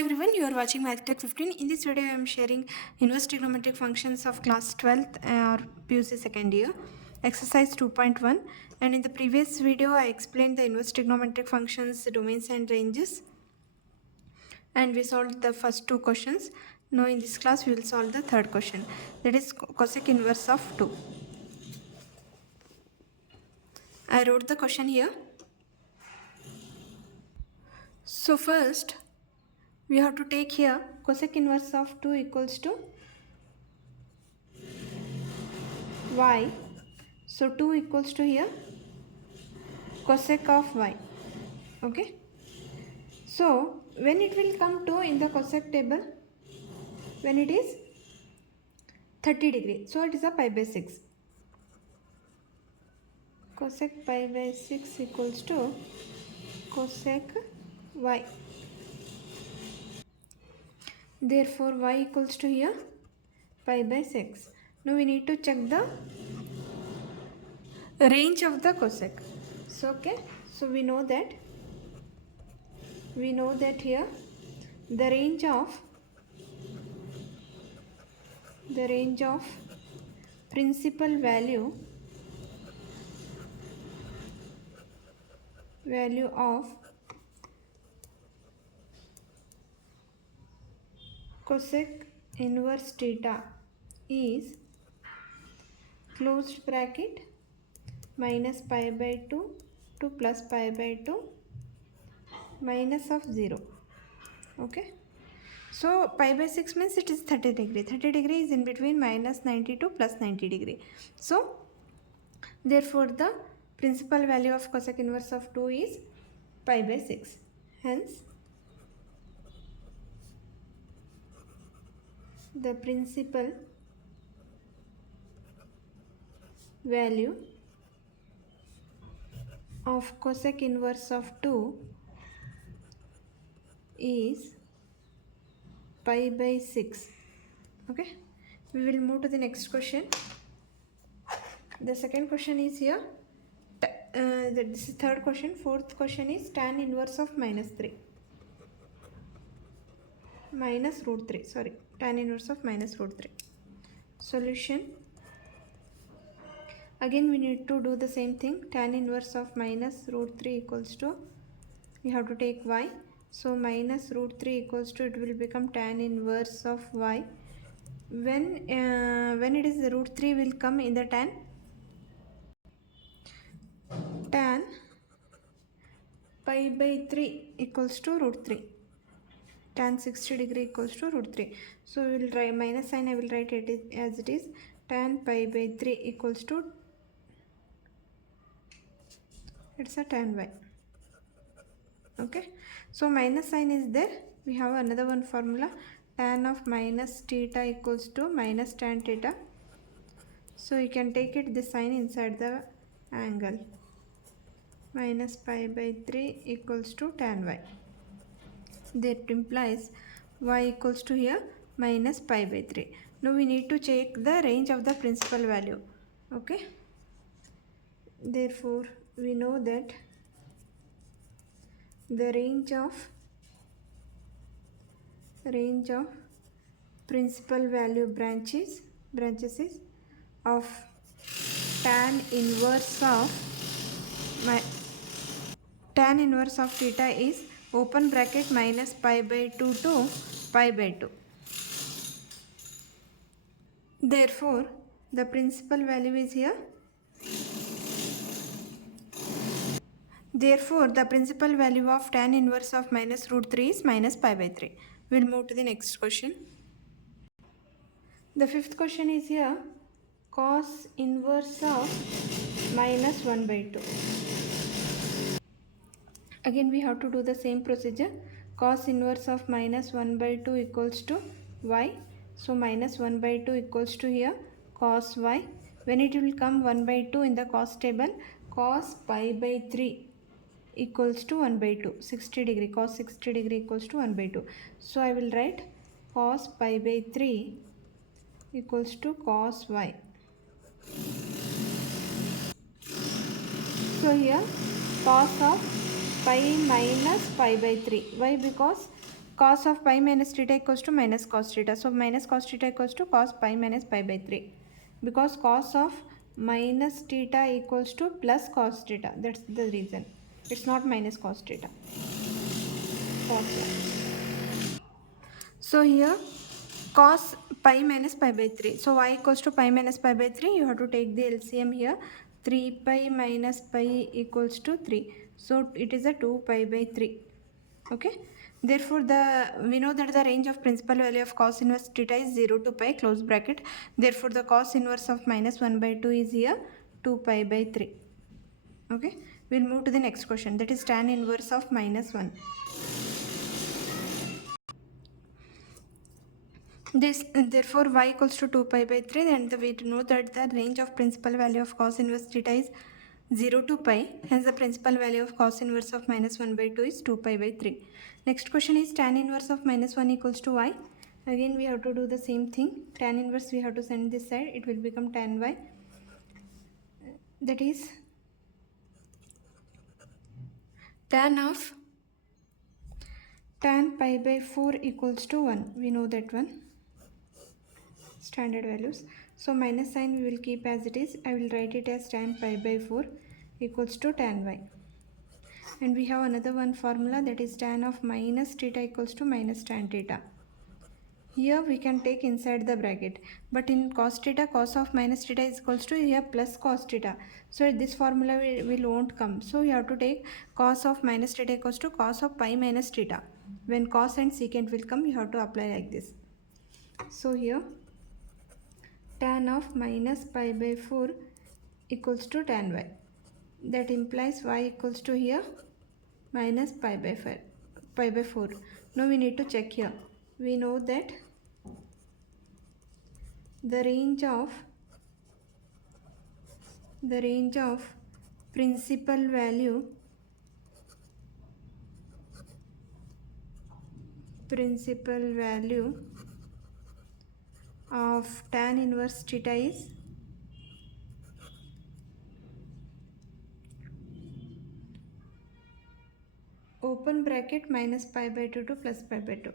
everyone, you are watching Math Tech 15. In this video, I am sharing inverse trigonometric functions of class 12th or PUC second year, exercise 2.1. And in the previous video, I explained the inverse trigonometric functions, domains and ranges. And we solved the first two questions. Now in this class, we will solve the third question. That is cosec inverse of 2. I wrote the question here. So first, we have to take here cosec inverse of 2 equals to y. So 2 equals to here cosec of y. Okay. So when it will come to in the cosec table, when it is 30 degree, so it is a pi by 6. Cosec pi by 6 equals to cosec y. Therefore y equals to here pi by 6. Now we need to check the range of the cosec. So okay, so we know that here the range of principal value of cosec inverse theta is closed bracket minus pi by 2 to plus pi by 2 minus of 0. Okay, so pi by 6 means it is 30 degree. 30 degree is in between minus 90 to plus 90 degree. So therefore the principal value of cosec inverse of 2 is pi by 6. Hence the principal value of cosec inverse of 2 is pi by 6. Okay, we will move to the next question. The second question is here. This is third question. Fourth question is tan inverse of minus root 3. Sorry, tan inverse of minus root 3. Solution. Again we need to do the same thing. Tan inverse of minus root 3 equals to, we have to take y. So minus root 3 equals to, it will become tan inverse of y. When it is the root 3 will come in the tan pi by 3 equals to root 3. Tan 60 degree equals to root 3. So we will write minus sign, I will write it as it is. Tan pi by 3 equals to, it's a tan y. Okay, so minus sign is there. We have another one formula, tan of minus theta equals to minus tan theta. So you can take it this sign inside the angle. Minus pi by 3 equals to tan y. That implies y equals to here minus pi by 3. Now we need to check the range of the principal value. Okay, therefore we know that the range of principal value branches is of tan inverse of theta is open bracket minus pi by 2 to pi by 2. Therefore the principal value is here. Therefore the principal value of tan inverse of minus root 3 is minus pi by 3. We'll move to the next question. The fifth question is here, cos inverse of minus 1 by 2. Again we have to do the same procedure. Cos inverse of minus 1 by 2 equals to y. So minus 1 by 2 equals to here cos y. When it will come 1 by 2 in the cos table, cos pi by 3 equals to 1 by 2. 60 degree, cos 60 degree equals to 1 by 2. So I will write cos pi by 3 equals to cos y. So here cos of pi minus pi by 3. Why? Because cos of pi minus theta equals to minus cos theta. So minus cos theta equals to cos pi minus pi by 3. Because cos of minus theta equals to plus cos theta. That's the reason. It's not minus cos theta. So here cos pi minus pi by 3. So y equals to pi minus pi by 3. You have to take the LCM here. 3 pi minus pi equals to 3. So it is a 2 pi by 3. Okay. Therefore, we know that the range of principal value of cos inverse theta is 0 to pi, close bracket. Therefore, the cos inverse of minus 1 by 2 is here 2 pi by 3. Okay. We'll move to the next question, that is tan inverse of minus 1. Therefore y equals to 2 pi by 3, and we know that the range of principal value of cos inverse theta is 0 to pi, hence the principal value of cos inverse of minus 1 by 2 is 2 pi by 3. Next question is tan inverse of minus 1 equals to y. Again we have to do the same thing. Tan inverse we have to send this side, it will become tan y, that is tan of tan pi by 4 equals to 1. We know that one, standard values. So minus sign we will keep as it is. I will write it as tan pi by 4 equals to tan y. And we have another one formula, that is tan of minus theta equals to minus tan theta. Here we can take inside the bracket, but in cos theta, cos of minus theta is equals to here plus cos theta. So this formula will won't come. So you have to take cos of minus theta equals to cos of pi minus theta. When cos and secant will come, you have to apply like this. So here tan of minus pi by 4 equals to tan y. That implies y equals to here minus pi by 4. Now we need to check here. We know that the range of principal value of tan inverse theta is open bracket minus pi by 2 to plus pi by 2.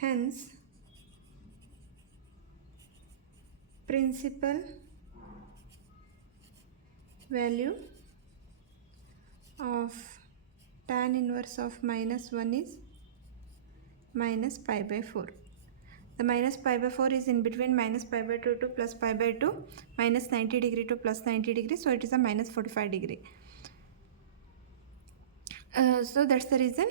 Hence principal value of tan inverse of minus 1 is minus pi by 4. The minus pi by 4 is in between minus pi by 2 to plus pi by 2, minus 90 degree to plus 90 degree, so it is a minus 45 degree. So that's the reason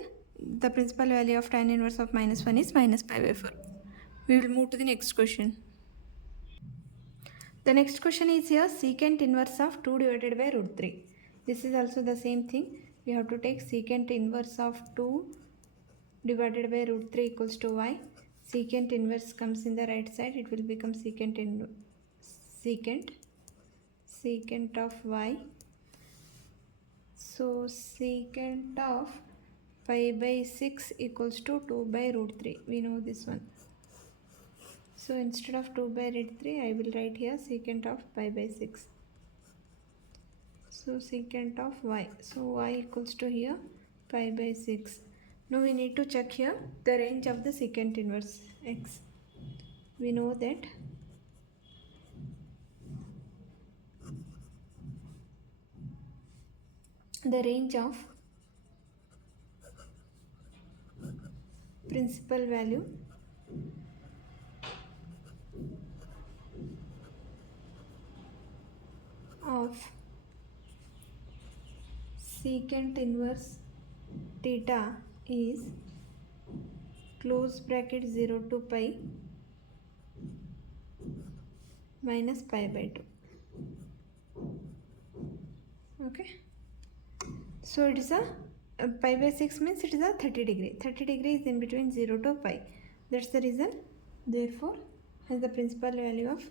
the principal value of tan inverse of minus 1 is minus pi by 4. We will move to the next question. The next question is here secant inverse of 2 divided by root 3. This is also the same thing. We have to take secant inverse of 2 divided by root 3 equals to y. Secant inverse comes in the right side, it will become secant of y. So secant of pi by 6 equals to 2 by root 3. We know this one. So instead of 2 by root 3, I will write here secant of pi by 6. So secant of y. So y equals to here pi by 6. Now we need to check here the range of the secant inverse x. We know that the range of principal value of secant inverse theta is close bracket 0 to pi minus pi by 2. Okay. So it is a pi by 6 means it is a 30 degree. 30 degree is in between 0 to pi. That's the reason. Therefore, has the principal value of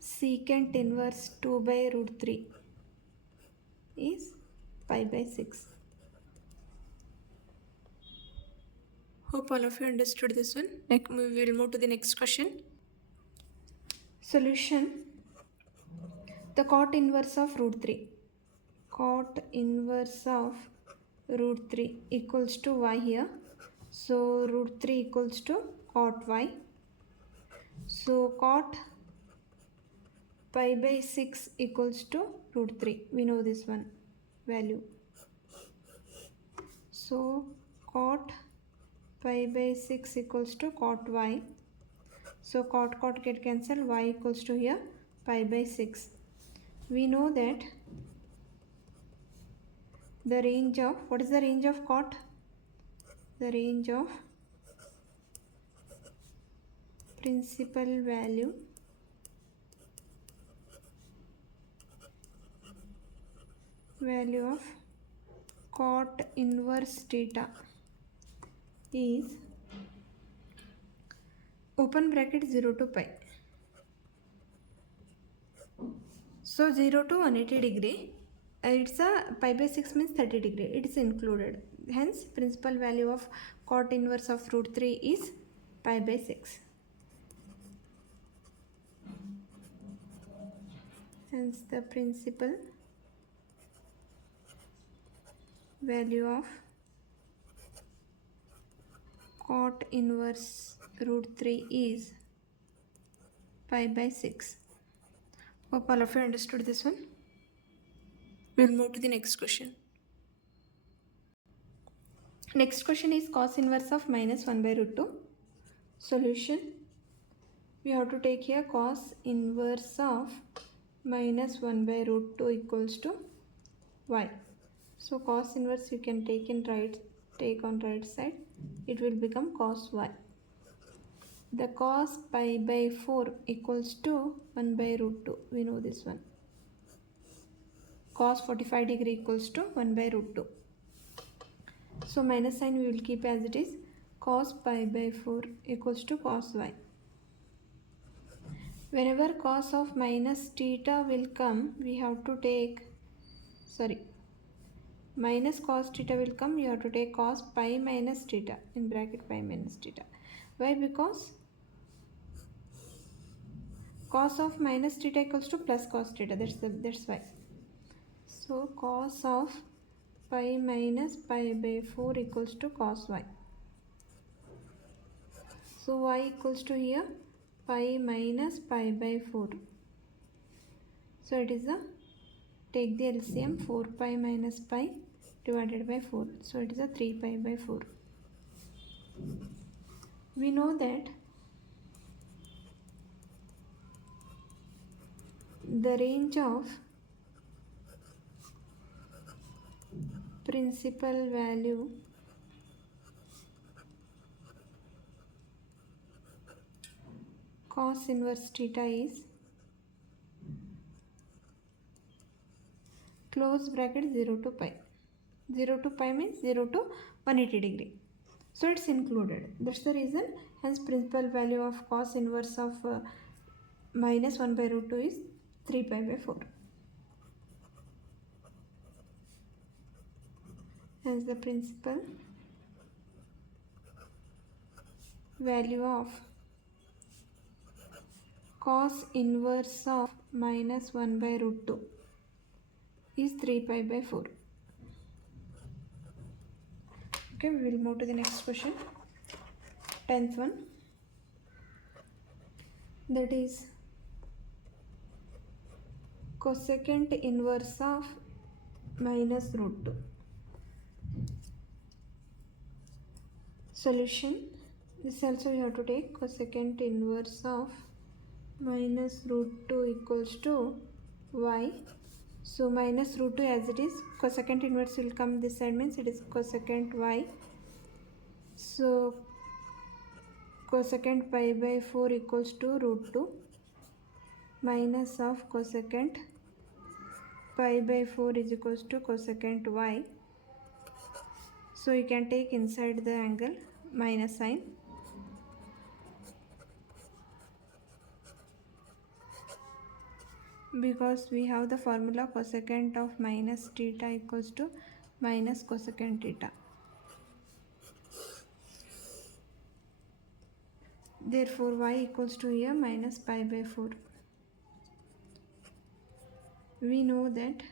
secant inverse 2 by root 3 is pi by 6. Hope all of you understood this one. Next, we will move to the next question. Solution. The cot inverse of root 3. Cot inverse of root 3 equals to y here. So root 3 equals to cot y. So cot pi by 6 equals to root 3. We know this one value. So cot pi by 6 equals to cot y. So cot get cancelled, y equals to here pi by 6. We know that the range of, what is the range of cot? The range of principal value of cot inverse theta is open bracket 0 to pi. So 0 to 180 degree, it's a pi by 6 means 30 degree, it is included. Hence principal value of cot inverse of root 3 is pi by 6. Hence the principal value of cot inverse root 3 is pi by 6. Hope all of you understood this one. We will move to the next question. Next question is cos inverse of minus 1 by root 2. Solution. We have to take here cos inverse of minus 1 by root 2 equals to y. So cos inverse you can take on right side. It will become cos y. The cos pi by 4 equals to 1 by root 2. We know this one. Cos 45 degree equals to 1 by root 2. So minus sign we will keep as it is. Cos pi by 4 equals to cos y. Whenever cos of minus theta will come, we have to take, minus cos theta will come, you have to take cos pi minus theta, in bracket pi minus theta. Why? Because cos of minus theta equals to plus cos theta, that's why. So cos of pi minus pi by 4 equals to cos y. So y equals to here pi minus pi by 4. So it is a, take the LCM, 4 pi minus pi divided by 4. So it is a 3 pi by 4. We know that the range of principal value cos inverse theta is close bracket 0 to pi. 0 to pi means 0 to 180 degree. So it's included. That's the reason. Hence principal value of cos inverse of minus 1 by root 2 is 3 pi by 4. Hence the principal value of cos inverse of minus 1 by root 2 is 3 pi by 4. Okay, we will move to the next question. 10th one. That is cosecant inverse of minus root 2. Solution. This also you have to take cosecant inverse of minus root 2 equals to y. So minus root 2 as it is, cosecant inverse will come this side, means it is cosecant y. So cosecant pi by 4 equals to root 2 minus of cosecant pi by 4 is equals to cosecant y. So you can take inside the angle minus sign. Because we have the formula cosecant of minus theta equals to minus cosecant theta. Therefore y equals to here minus pi by 4. We know that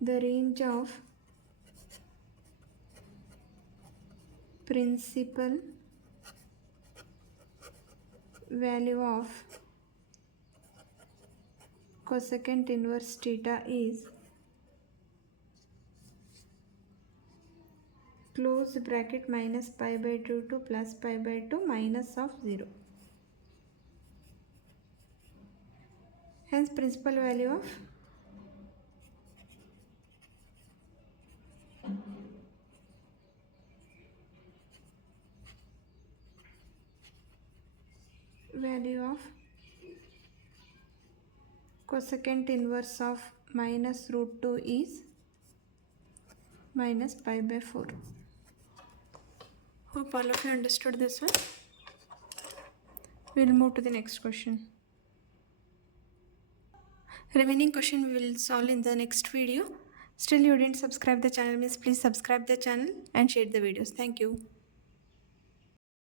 the range of principal value of cosecant inverse theta is close bracket minus pi by 2 to plus pi by 2 minus of 0. Hence principal value of cosecant inverse of minus root 2 is minus pi by 4. Hope all of you understood this one. We'll move to the next question. Remaining question we will solve in the next video. Still you didn't subscribe the channel, please subscribe the channel and share the videos. Thank you.